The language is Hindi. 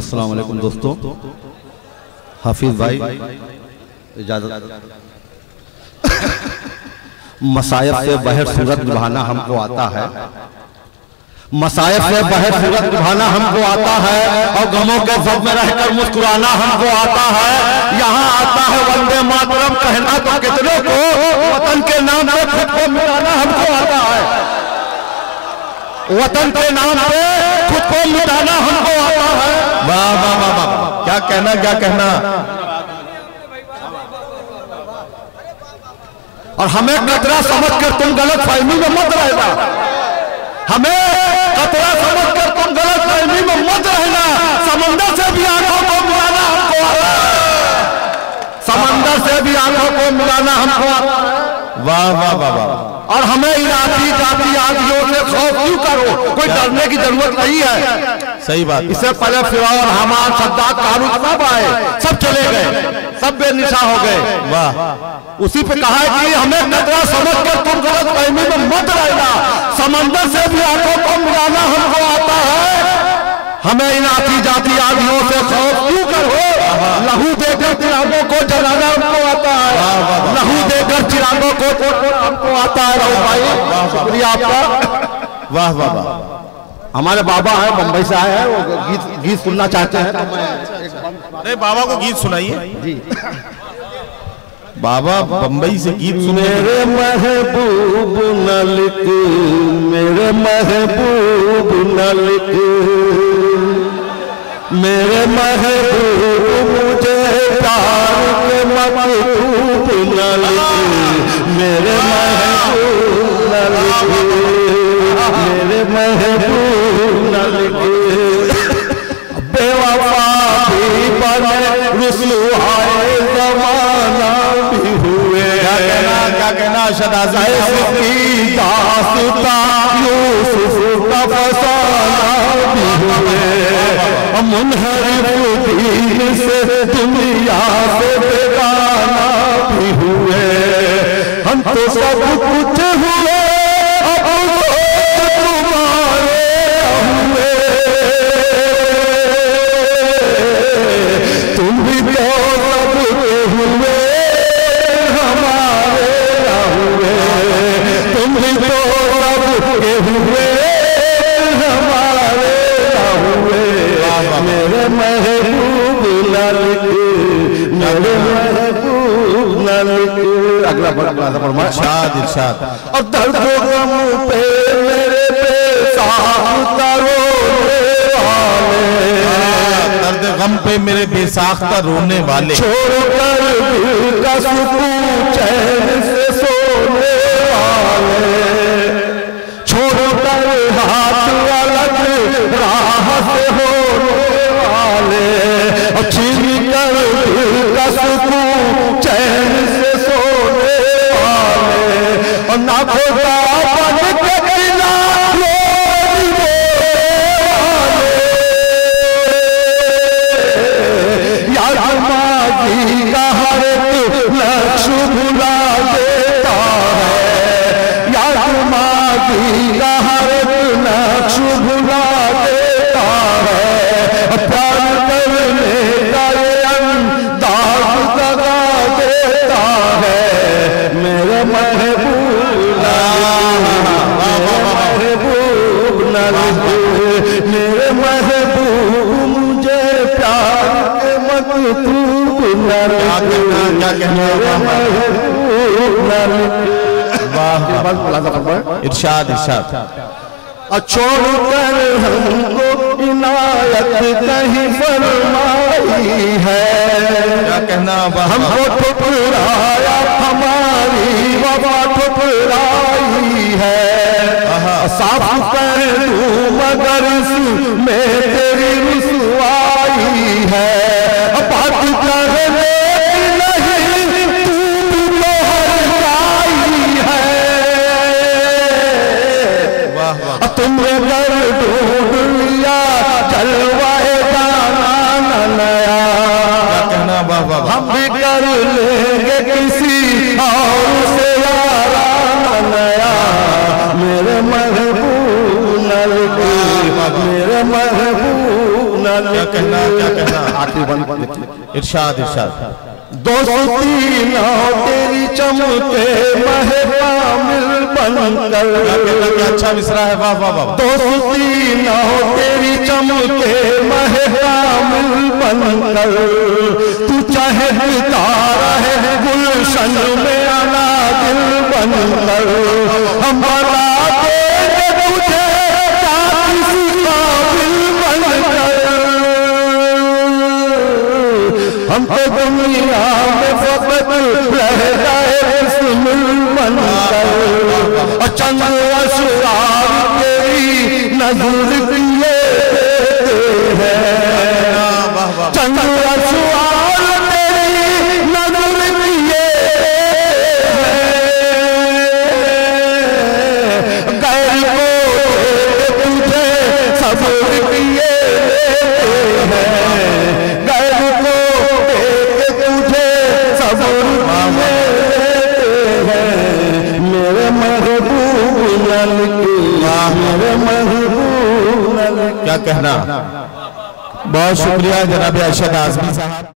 अस्सलाम वालेकुम दोस्तों। हाफिज भाई इजाजत। मसायब से बहर सूरत निभाना हमको आता है, मसायब से बहर सूरत निभाना हमको आता है, और गमों के सब में रहकर मुस्कुराना हमको आता है। यहाँ आता है वंदे मातरम कहना तो कितने को, वतन के नाम पे खुद को मिटाना हमको आता है, वतन के नाम पे खुद को मिटाना हमको आता है। वाह वाह वाह वाह, क्या कहना क्या कहना। और हमें कतरा समझकर तुम गलत फहमी में मत रहना, हमें कतरा समझकर तुम गलत फहमी में मत रहना। समंदर से भी आंखों को मिलाना हमको आता है, समंदर से भी आंखों को मिलाना हमको आता है। वाह वाह वाह वाह। और हमें इलाकी जाति आदियों से खौफ क्यों करो, कोई डरने की जरूरत नहीं है। सही बात। इससे पहले फिरौन, हमान, सद्दात, कारूत सब आए, सब चले गए, सब बेनिशा हो गए। वाह। उसी पे कहा है कि हमें कतरा समझकर तुम गलत फहमी में मत रहना। समंदर से भी आंखों को मिलाना हमको आता है, हमें इन आती जाति आदियों से खौफ क्यों करो। लहू देकर चिरागों को जलाना हमको आता है, लहू देकर चिरागों को हमको आता है। राहुल भाई शुक्रिया आपका। वाह वाह वाह। हमारे बाबा हैं, बम्बई से आए हैं, वो गीत सुनना चाहते हैं तो मैं नहीं, बाबा को गीत सुनाइए जी। बाबा बम्बई से गीत सुने। मेरे महबूब न लिख, मेरे महबूब न लिख, मेरे महबूब मुझे प्यार के मकतूब न लिख, मेरे महबूब न लिख, मेरे महबूब न लिख। बेवफा भी बने, रुसवाए ज़माना भी हुए। क्या कहना शदाज़ा की दास्तां यूसुफ का फसाना भी हुए। मुनहरिफ दीन से दुनिया से बेगाना भी हुए। हम तो सब कुछ हुए, अब तुम्हारे हुए, तुम भी तो सब हुए, हमारे हुए, तुम भी तो सब हुए, हमारे हुए। मेरे महबूब न लिख, मेरे महबूब न लिख। अगला फरमाया इरशाद इरशाद। और दर्द गम पे मेरे बेसाख्ता रोने वाले, दर्द गम पे मेरे बेसाख्ता रोने वाले, छोड़कर दिल का सुकून चैन से सोने वाले, छोड़कर हाथ अलग राह से होने वाले, और छीन कर दिल का सुकून चैन से सोने वाले, और ना खोदा बन के दिला रोने वाले। याद माजी का हर एक लक्ष्य भुला देता है, याद माजी का हर एक लक्ष्य भुला देता है। प्यार करने का ये अंदाज दगा देता है। मेरे महबूब न लिख, मेरे महबूब मुझे प्यार के मकतूब न लिख, मेरे महबूब न लिख। वाह। इरशाद इरशाद। और छोड़कर हमको इनायत कहीं फरमाई है, क्या कहना। हमको ठुकराया, हमारी वफा ठुकराई है। साफ कर दूं मगर इसमें तेरी रुसवाई है। बात करने नहीं तू तो हरजाई है। तुमने घर ढूंढ लिया, जलवाए गाना न नया। क्या कहना। वाह हम भी कर लेंगे किसी और से यारा नया। मेरे महबूब न लिख, मेरे महबूब न लिख, आखिरी बंद इरशाद इरशाद। दोस्ती ना तेरी चमके महका मिल बनकर। अच्छा मिसरा है, वाह वाह वाह। दोस्ती ना तेरी चमके महका मिल बनकर, तू चाहे तारा है गुलशन में आना दिल बनकर, हम बना देंगे तुझे किसी काबिल बनकर। हम तो दुनिया में फकत रह गए बिस्मिल बनकर, चंद असरार तेरी नजर किए हैं, चंद असरार तेरी नजर किए हैं, गैर को तुझे सब्र किए हैं, गैर को तुझे सब्र किए हैं। मेरे महबूब मेरे महबूब क्या कहना। बहुत शुक्रिया जनाब अरशद आज़मी साहब।